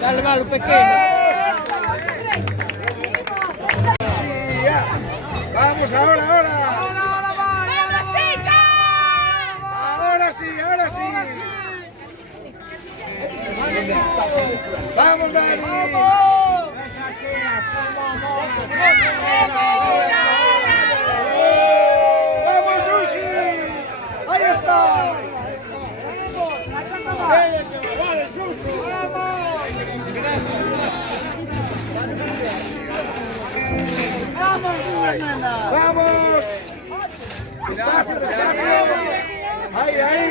Dale malo pequeño. Vamos ahora. Ahora sí. Vamos, Mari. Vamos, Sushi. Ahí está. ¡Vamos! ¡Despacio! ¡Ahí!